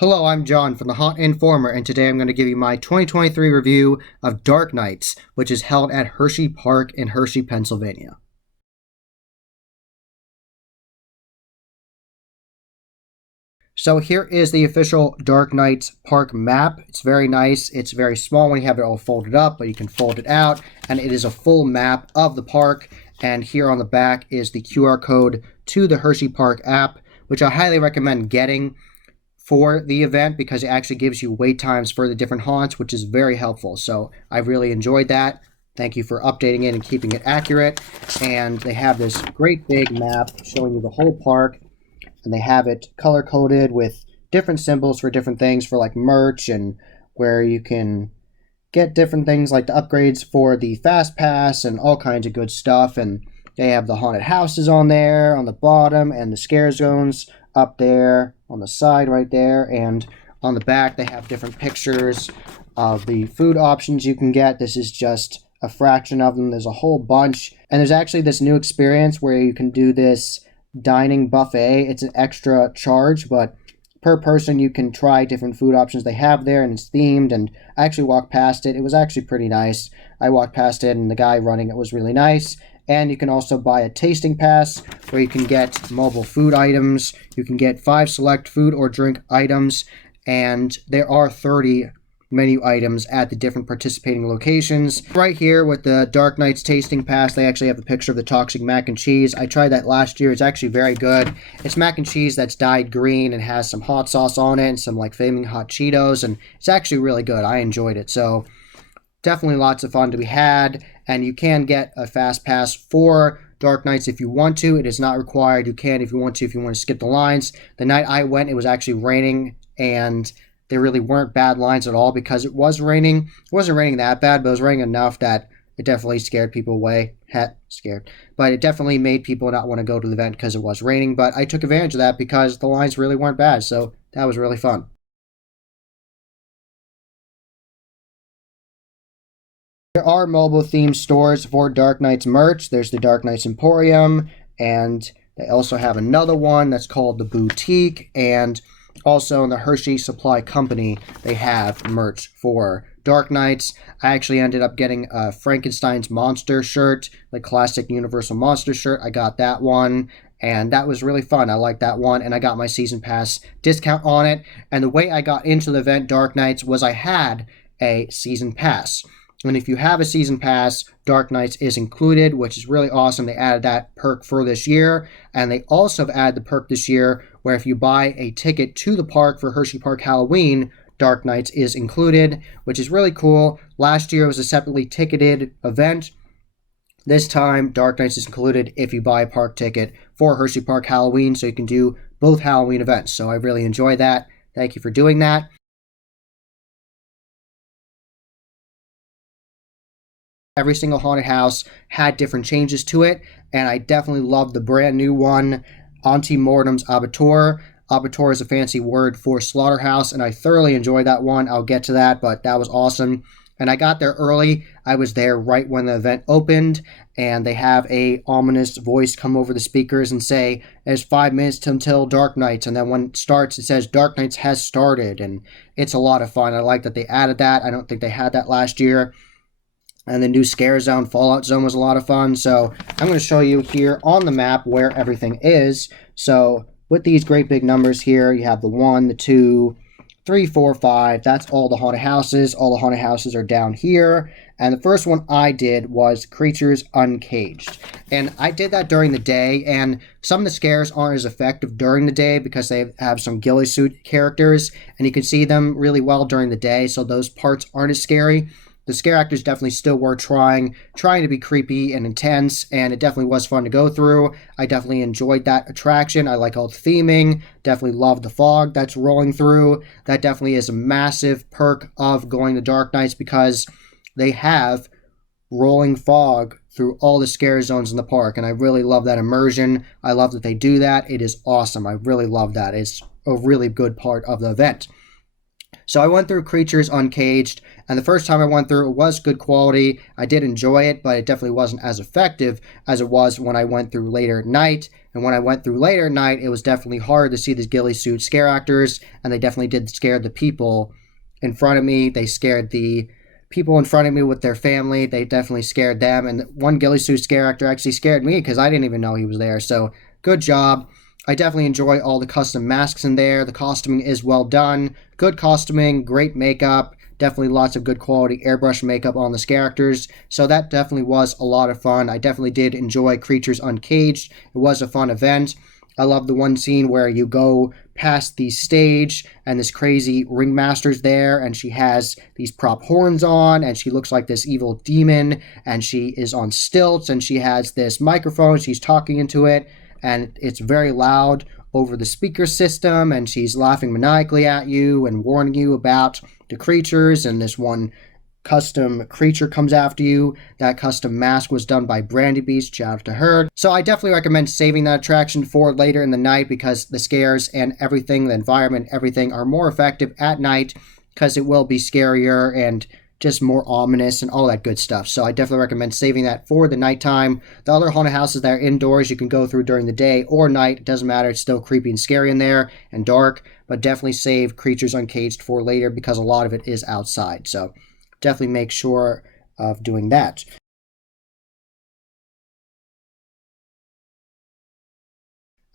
Hello, I'm John from the Haunt Informer, and today I'm going to give you my 2023 review of Dark Nights, which is held at Hersheypark in Hershey, Pennsylvania. So here is the official Dark Nights Park map. It's very nice. It's very small when you have it all folded up, but you can fold it out, and it is a full map of the park. And here on the back is the QR code to the Hersheypark app, which I highly recommend getting for the event because it actually gives you wait times for the different haunts, which is very helpful. So I really enjoyed that. Thank you for updating it and keeping it accurate. And they have this great big map showing you the whole park, and they have it color coded with different symbols for different things, for like merch, and where you can get different things like the upgrades for the fast pass and all kinds of good stuff. And they have the haunted houses on there on the bottom, and the scare zones up there on the side right there, and on the back they have different pictures of the food options you can get. This is just a fraction of them. There's a whole bunch, and there's actually this new experience where you can do this dining buffet. It's an extra charge, but per person you can try different food options they have there, and it's themed. And I actually walked past it. It was actually pretty nice. I walked past it, and the guy running it was really nice. And you can also buy a tasting pass where you can get mobile food items. You can get 5 select food or drink items, and there are 30 menu items at the different participating locations. Right here with the Dark Nights tasting pass, they actually have a picture of the toxic mac and cheese. I tried that last year. It's actually very good. It's mac and cheese that's dyed green and has some hot sauce on it and some like flaming hot Cheetos, and it's actually really good. I enjoyed it. So definitely lots of fun to be had, and you can get a fast pass for Dark Nights if you want to. It is not required. You can if you want to skip the lines. The night I went, it was actually raining, and there really weren't bad lines at all because it was raining. It wasn't raining that bad, but it was raining enough that it definitely scared people away. Scared. But it definitely made people not want to go to the event because it was raining, but I took advantage of that because the lines really weren't bad, so that was really fun. There are mobile themed stores for Dark Nights merch. There's the Dark Nights Emporium, and they also have another one that's called the Boutique, and also in the Hershey Supply Company, they have merch for Dark Nights. I actually ended up getting a Frankenstein's Monster shirt, the classic Universal Monster shirt. I got that one, and that was really fun. I liked that one, and I got my season pass discount on it. And the way I got into the event Dark Nights was I had a season pass. And if you have a season pass, Dark Nights is included, which is really awesome. They added that perk for this year. And they also have added the perk this year where if you buy a ticket to the park for Hersheypark Halloween, Dark Nights is included, which is really cool. Last year it was a separately ticketed event. This time, Dark Nights is included if you buy a park ticket for Hersheypark Halloween, so you can do both Halloween events. So I really enjoy that. Thank you for doing that. Every single haunted house had different changes to it, and I definitely loved the brand new one, Auntie Mortem's Abattoir. Abattoir is a fancy word for slaughterhouse, and I thoroughly enjoyed that one. I'll get to that, but that was awesome. And I got there early. I was there right when the event opened, and they have a ominous voice come over the speakers and say, there's 5 minutes until Dark Nights, and then when it starts, it says Dark Nights has started, and it's a lot of fun. I like that they added that. I don't think they had that last year. And the new scare zone, Fallout Zone, was a lot of fun. So I'm going to show you here on the map where everything is. So with these great big numbers here, you have the 1, the 2, 3, 4, 5. That's all the haunted houses. All the haunted houses are down here. And the first one I did was Creatures Uncaged. And I did that during the day. And some of the scares aren't as effective during the day because they have some ghillie suit characters. And you can see them really well during the day. So those parts aren't as scary. The scare actors definitely still were trying to be creepy and intense, and it definitely was fun to go through. I definitely enjoyed that attraction. I like all the theming. Definitely love the fog that's rolling through. That definitely is a massive perk of going to Dark Nights because they have rolling fog through all the scare zones in the park, and I really love that immersion. I love that they do that. It is awesome. I really love that. It's a really good part of the event. So I went through Creatures Uncaged, and the first time I went through it was good quality. I did enjoy it, but it definitely wasn't as effective as it was when I went through later at night. And when I went through later at night, it was definitely hard to see these ghillie suit scare actors, and they definitely did scare the people in front of me. They scared the people in front of me with their family. They definitely scared them. And one ghillie suit scare actor actually scared me because I didn't even know he was there. So good job. I definitely enjoy all the custom masks in there. The costuming is well done. Good costuming, great makeup. Definitely lots of good quality airbrush makeup on the characters. So that definitely was a lot of fun. I definitely did enjoy Creatures Uncaged. It was a fun event. I love the one scene where you go past the stage and this crazy ringmaster's there, and she has these prop horns on, and she looks like this evil demon, and she is on stilts, and she has this microphone. She's talking into it, and it's very loud over the speaker system, and she's laughing maniacally at you and warning you about the creatures, and this one custom creature comes after you. That custom mask was done by Brandy Beast. Shout out to her. So I definitely recommend saving that attraction for later in the night because the scares and everything, the environment, everything are more effective at night because it will be scarier and just more ominous and all that good stuff. So I definitely recommend saving that for the nighttime. The other haunted houses that are indoors you can go through during the day or night. It doesn't matter. It's still creepy and scary in there and dark, but definitely save Creatures Uncaged for later because a lot of it is outside. So definitely make sure of doing that.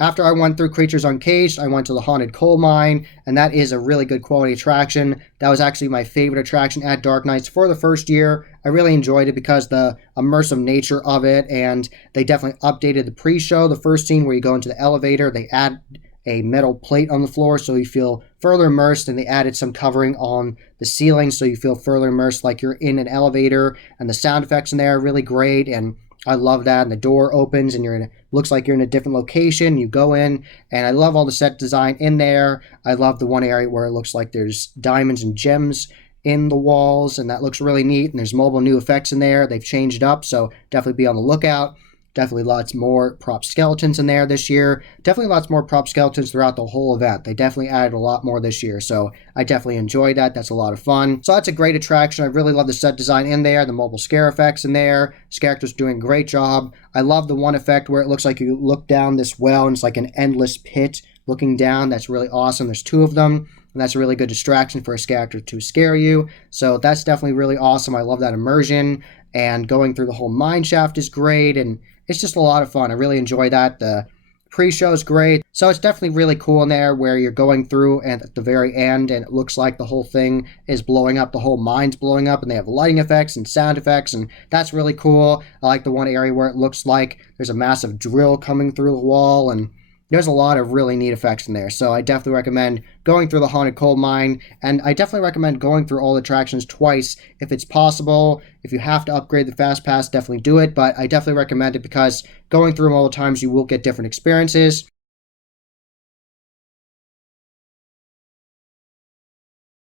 After I went through Creatures Uncaged, I went to the Haunted Coal Mine, and that is a really good quality attraction. That was actually my favorite attraction at Dark Nights for the first year. I really enjoyed it because the immersive nature of it, and they definitely updated the pre-show. The first scene where you go into the elevator, they add a metal plate on the floor so you feel further immersed, and they added some covering on the ceiling so you feel further immersed like you're in an elevator, and the sound effects in there are really great, and I love that. And the door opens and looks like you're in a different location. You go in, and I love all the set design in there. I love the one area where it looks like there's diamonds and gems in the walls, and that looks really neat. And there's mobile new effects in there. They've changed it up, so definitely be on the lookout. Definitely lots more prop skeletons in there this year. Definitely lots more prop skeletons throughout the whole event. They definitely added a lot more this year, so I definitely enjoyed that. That's a lot of fun. So that's a great attraction. I really love the set design in there, the mobile scare effects in there. This character's doing a great job. I love the one effect where it looks like you look down this well and it's like an endless pit looking down. That's really awesome. There's two of them, and that's a really good distraction for a character to scare you. So that's definitely really awesome. I love that immersion, and going through the whole mine shaft is great, and it's just a lot of fun. I really enjoy that. The pre-show is great. So it's definitely really cool in there where you're going through and at the very end and it looks like the whole thing is blowing up. The whole mine's blowing up, and they have lighting effects and sound effects, and that's really cool. I like the one area where it looks like there's a massive drill coming through the wall, and there's a lot of really neat effects in there. So I definitely recommend going through the Haunted Coal Mine, and I definitely recommend going through all the attractions twice if it's possible. If you have to upgrade the Fast Pass, definitely do it, but I definitely recommend it because going through them all the times, you will get different experiences.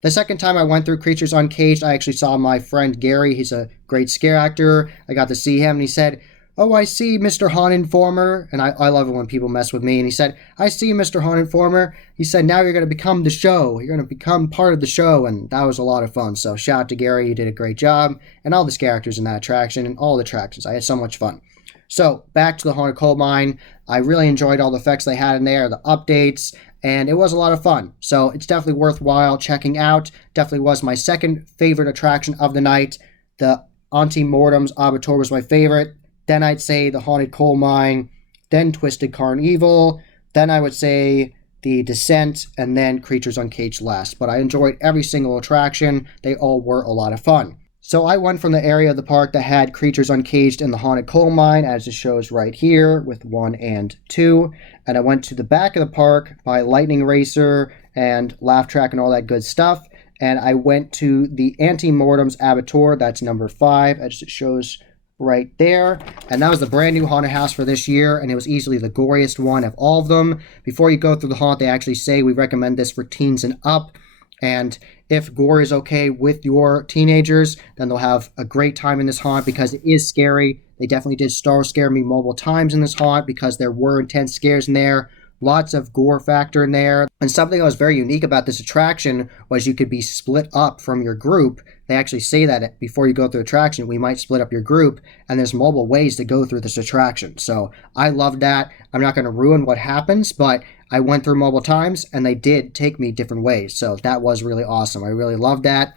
The second time I went through Creatures Uncaged, I actually saw my friend Gary. He's a great scare actor. I got to see him, and he said, "Oh, I see, Mr. Haunt Informer." And I love it when people mess with me. And he said, "I see, Mr. Haunt Informer." He said, "Now you're going to become the show. You're going to become part of the show." And that was a lot of fun. So shout out to Gary. He did a great job. And all the characters in that attraction and all the attractions. I had so much fun. So back to the Haunted Coal Mine. I really enjoyed all the effects they had in there, the updates, and it was a lot of fun. So it's definitely worthwhile checking out. Definitely was my second favorite attraction of the night. The Auntie Mortem's Abattoir was my favorite. Then I'd say the Haunted Coal Mine, then Twisted Carnival, then I would say the Descent, and then Creatures Uncaged last. But I enjoyed every single attraction. They all were a lot of fun. So I went from the area of the park that had Creatures Uncaged and the Haunted Coal Mine, as it shows right here, with 1 and 2. And I went to the back of the park by Lightning Racer and Laugh Track and all that good stuff. And I went to the Auntie Mortem's Abattoir, that's number 5, as it shows right there. And that was the brand new haunted house for this year, and it was easily the goriest one of all of them. Before you go through the haunt, they actually say we recommend this for teens and up. And if gore is okay with your teenagers, then they'll have a great time in this haunt because it is scary. They definitely did scare me multiple times in this haunt because there were intense scares in there. Lots of gore factor in there. And something that was very unique about this attraction was you could be split up from your group. They actually say that before you go through the attraction, we might split up your group, and there's multiple ways to go through this attraction. So I love that. I'm not going to ruin what happens, but I went through multiple times, and they did take me different ways. So that was really awesome. I really loved that.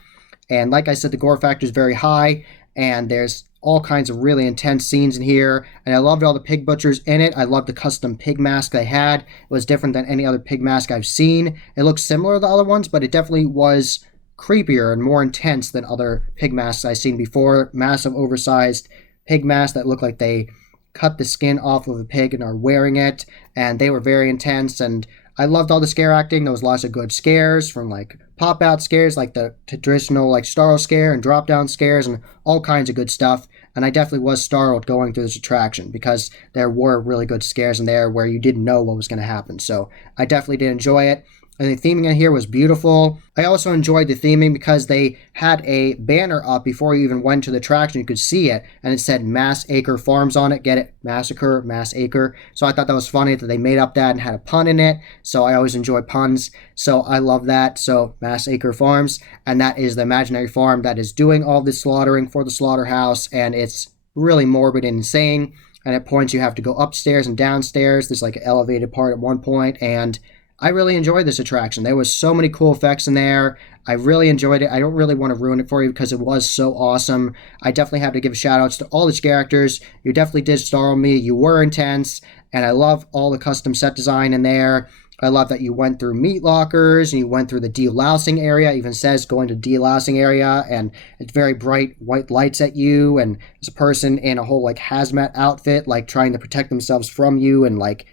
And like I said, the gore factor is very high, and there's all kinds of really intense scenes in here. And I loved all the pig butchers in it. I loved the custom pig mask they had. It was different than any other pig mask I've seen. It looked similar to the other ones, but it definitely was creepier and more intense than other pig masks I've seen before. Massive, oversized pig masks that look like they cut the skin off of a pig and are wearing it. And they were very intense. And I loved all the scare acting. There was lots of good scares, from like pop-out scares, like the traditional like startle scare, and drop-down scares, and all kinds of good stuff. And I definitely was startled going through this attraction because there were really good scares in there where you didn't know what was going to happen. So I definitely did enjoy it. And the theming in here was beautiful. I also enjoyed the theming because they had a banner up before you even went to the attraction. You could see it, and it said Mass Acre Farms on it. Get it? Massacre, Mass Acre. So I thought that was funny that they made up that and had a pun in it. So I always enjoy puns. So I love that. So Mass Acre Farms. And that is the imaginary farm that is doing all this slaughtering for the slaughterhouse. And it's really morbid and insane. And at points you have to go upstairs and downstairs. There's like an elevated part at one point, and I really enjoyed this attraction. There was so many cool effects in there. I really enjoyed it. I don't really want to ruin it for you because it was so awesome. I definitely have to give shout outs to all the characters. You definitely did startle me. You were intense. And I love all the custom set design in there. I love that you went through meat lockers and you went through the delousing area. It even says going to delousing area, and it's very bright white lights at you. And there's a person in a whole like hazmat outfit, like trying to protect themselves from you, and like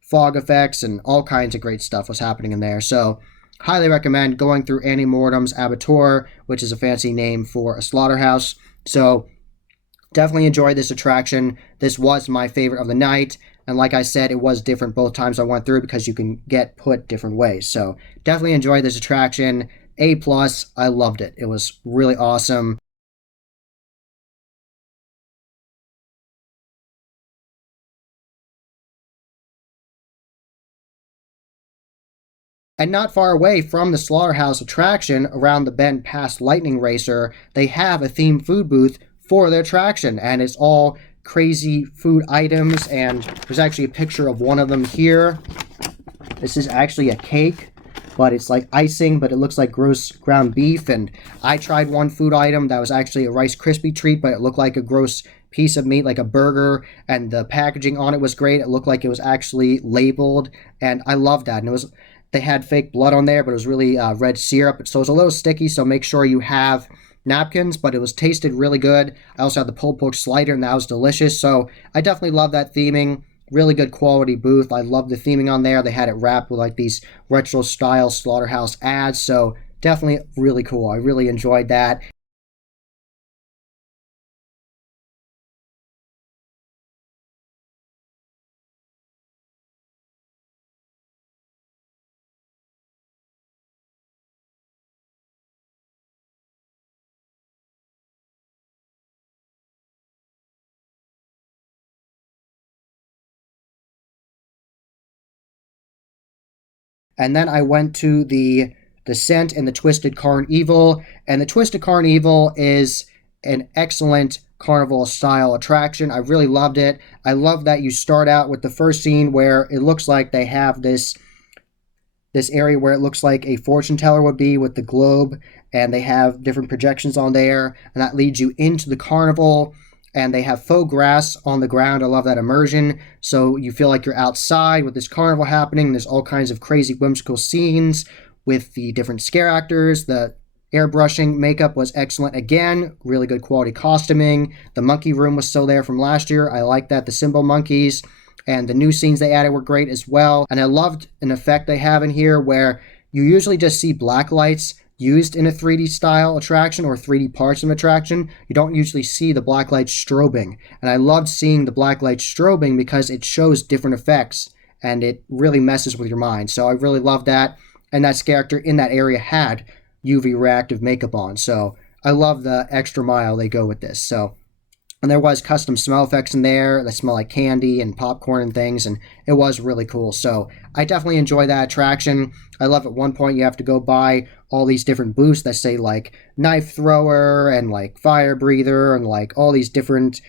fog effects and all kinds of great stuff was happening in there. So highly recommend going through Annie Mortem's Abattoir, which is a fancy name for a slaughterhouse. So definitely enjoyed this attraction. This was my favorite of the night. And like I said, it was different both times I went through because you can get put different ways. So definitely enjoyed this attraction. A+, I loved it. It was really awesome. And not far away from the Slaughterhouse attraction, around the bend past Lightning Racer, they have a themed food booth for the attraction, and it's all crazy food items, and there's actually a picture of one of them here. This is actually a cake, but it's like icing, but it looks like gross ground beef. And I tried one food item that was actually a Rice Krispie treat, but it looked like a gross piece of meat, like a burger, and the packaging on it was great. It looked like it was actually labeled, and I loved that. And they had fake blood on there, but it was really red syrup, so it was a little sticky, so make sure you have napkins, but it was tasted really good. I also had the pulled pork slider, and that was delicious. So I definitely love that theming. Really good quality booth. I love the theming on there. They had it wrapped with like these retro style slaughterhouse ads. So definitely really cool. I really enjoyed that. And then I went to the Descent and the Twisted Carnival. And the Twisted Carnival is an excellent carnival style attraction. I really loved it. I love that you start out with the first scene where it looks like they have this area where it looks like a fortune teller would be with the globe, and they have different projections on there, and that leads you into the carnival. And they have faux grass on the ground. I love that immersion. So you feel like you're outside with this carnival happening. There's all kinds of crazy whimsical scenes with the different scare actors. The airbrushing makeup was excellent again. Really good quality costuming. The monkey room was still there from last year. I like that. The symbol monkeys and the new scenes they added were great as well. And I loved an effect they have in here where you usually just see black lights used in a 3D style attraction or 3D parts of an attraction. You don't usually see the black light strobing. And I loved seeing the black light strobing because it shows different effects and it really messes with your mind. So I really loved that. And that character in that area had UV reactive makeup on. So I love the extra mile they go with this. So And there was custom smell effects in there that smell like candy and popcorn and things, and it was really cool. So I definitely enjoy that attraction. I love at one point you have to go buy all these different booths that say like knife thrower and like fire breather and like all these different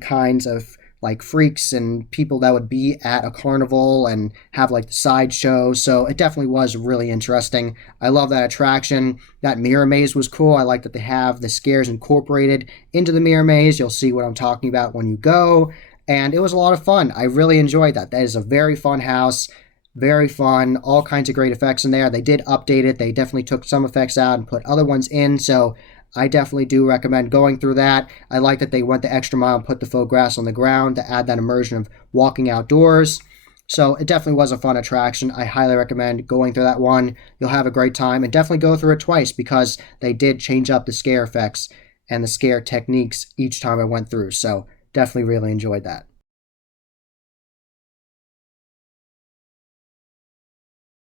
kinds of like freaks and people that would be at a carnival and have like the sideshow. So it definitely was really interesting. I love that attraction. That mirror maze was cool. I like that they have the scares incorporated into the mirror maze. You'll see what I'm talking about when you go. And it was a lot of fun. I really enjoyed that. That is a very fun house. Very fun. All kinds of great effects in there. They did update it. They definitely took some effects out and put other ones in. So I definitely do recommend going through that. I like that they went the extra mile and put the faux grass on the ground to add that immersion of walking outdoors. So it definitely was a fun attraction. I highly recommend going through that one. You'll have a great time, and definitely go through it twice because they did change up the scare effects and the scare techniques each time I went through. So definitely really enjoyed that.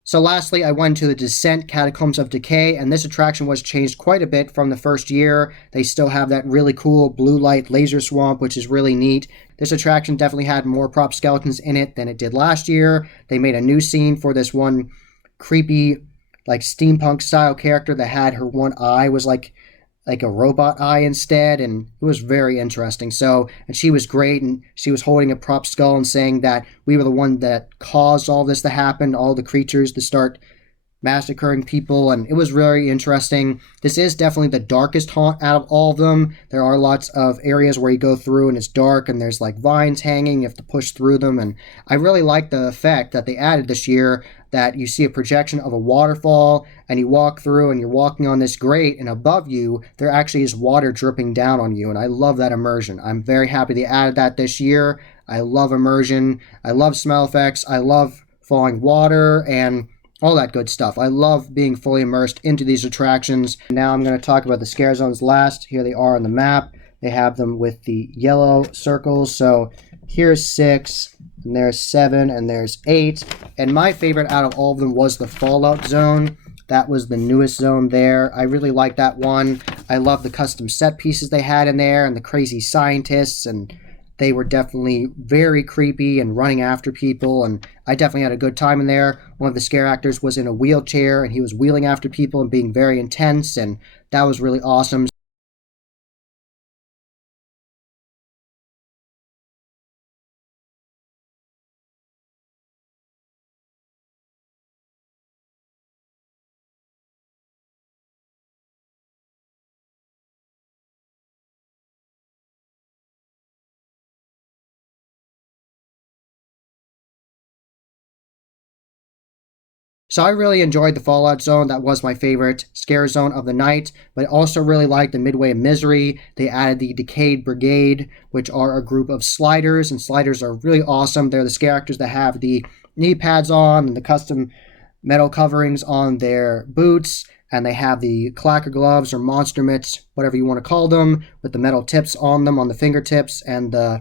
So lastly, I went to the Descent Catacombs of Decay, and this attraction was changed quite a bit from the first year. They still have that really cool blue light laser swamp, which is really neat. This attraction definitely had more prop skeletons in it than it did last year. They made a new scene for this one creepy, like steampunk style character that had her one eye was like a robot eye instead, and it was very interesting. So, and she was great, and she was holding a prop skull and saying that we were the one that caused all this to happen, all the creatures to start massacring people, and it was very interesting. This is definitely the darkest haunt out of all of them. There are lots of areas where you go through and it's dark and there's like vines hanging, you have to push through them, and I really like the effect that they added this year that you see a projection of a waterfall and you walk through and you're walking on this grate and above you there actually is water dripping down on you, and I love that immersion. I'm very happy they added that this year. I love immersion. I love smell effects. I love falling water and all that good stuff. I love being fully immersed into these attractions. Now I'm going to talk about the scare zones last. Here they are on the map. They have them with the yellow circles. So here's 6, and there's 7, and there's 8. And my favorite out of all of them was the Fallout zone. That was the newest zone there. I really like that one. I love the custom set pieces they had in there and the crazy scientists, and they were definitely very creepy and running after people, and I definitely had a good time in there. One of the scare actors was in a wheelchair and he was wheeling after people and being very intense, and that was really awesome. So I really enjoyed the Fallout Zone. That was my favorite scare zone of the night. But I also really liked the Midway of Misery. They added the Decayed Brigade, which are a group of sliders, and sliders are really awesome. They're the scare actors that have the knee pads on and the custom metal coverings on their boots, and they have the clacker gloves or monster mitts, whatever you want to call them, with the metal tips on them on the fingertips and the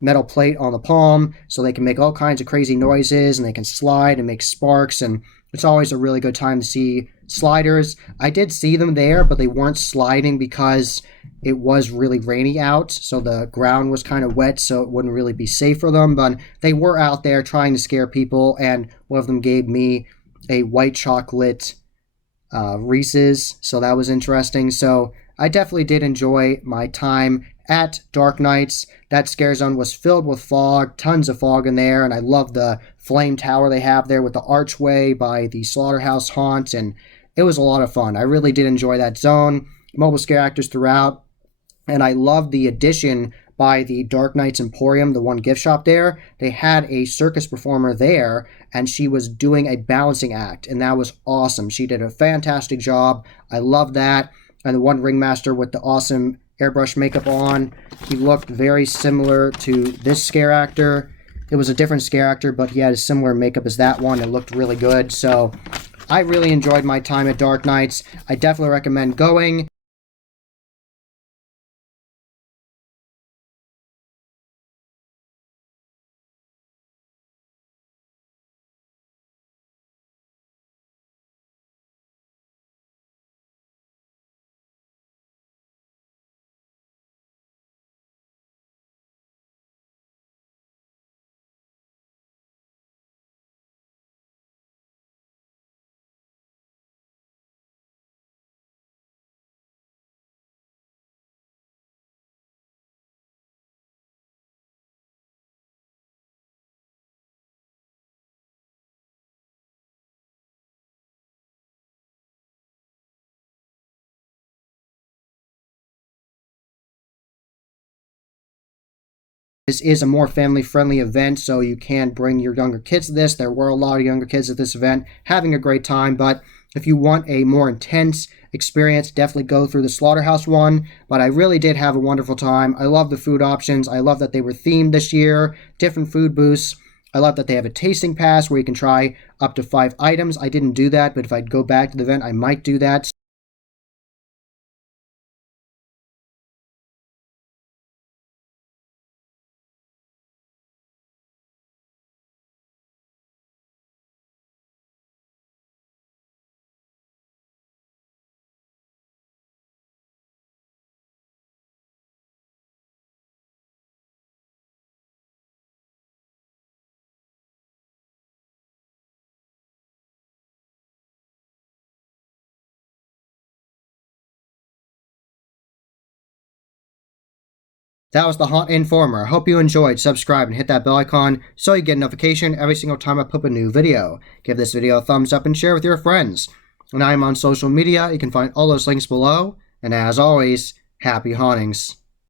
metal plate on the palm, so they can make all kinds of crazy noises and they can slide and make sparks, and it's always a really good time to see sliders. I did see them there, but they weren't sliding because it was really rainy out, so the ground was kind of wet, so it wouldn't really be safe for them, but they were out there trying to scare people, and one of them gave me a white chocolate Reese's, so that was interesting. So I definitely did enjoy my time at Dark Nights. That scare zone was filled with fog, tons of fog in there, and I love the flame tower they have there with the archway by the slaughterhouse haunt, and it was a lot of fun. I really did enjoy that zone. Mobile scare actors throughout, and I love the addition by the Dark Knights Emporium, the one gift shop there. They had a circus performer there, and she was doing a balancing act, and that was awesome. She did a fantastic job. I love that. And the one ringmaster with the awesome airbrush makeup on, he looked very similar to this scare actor. It was a different scare actor, but he had a similar makeup as that one. It looked really good. So I really enjoyed my time at Dark Knights. I definitely recommend going. This is a more family-friendly event, so you can bring your younger kids to this. There were a lot of younger kids at this event having a great time, but if you want a more intense experience, definitely go through the Slaughterhouse one. But I really did have a wonderful time. I love the food options. I love that they were themed this year, different food booths. I love that they have a tasting pass where you can try up to 5 items. I didn't do that, but if I'd go back to the event, I might do that. That was the Haunt Informer. I hope you enjoyed. Subscribe and hit that bell icon so you get a notification every single time I put up a new video. Give this video a thumbs up and share with your friends. And I am on social media. You can find all those links below. And as always, happy hauntings.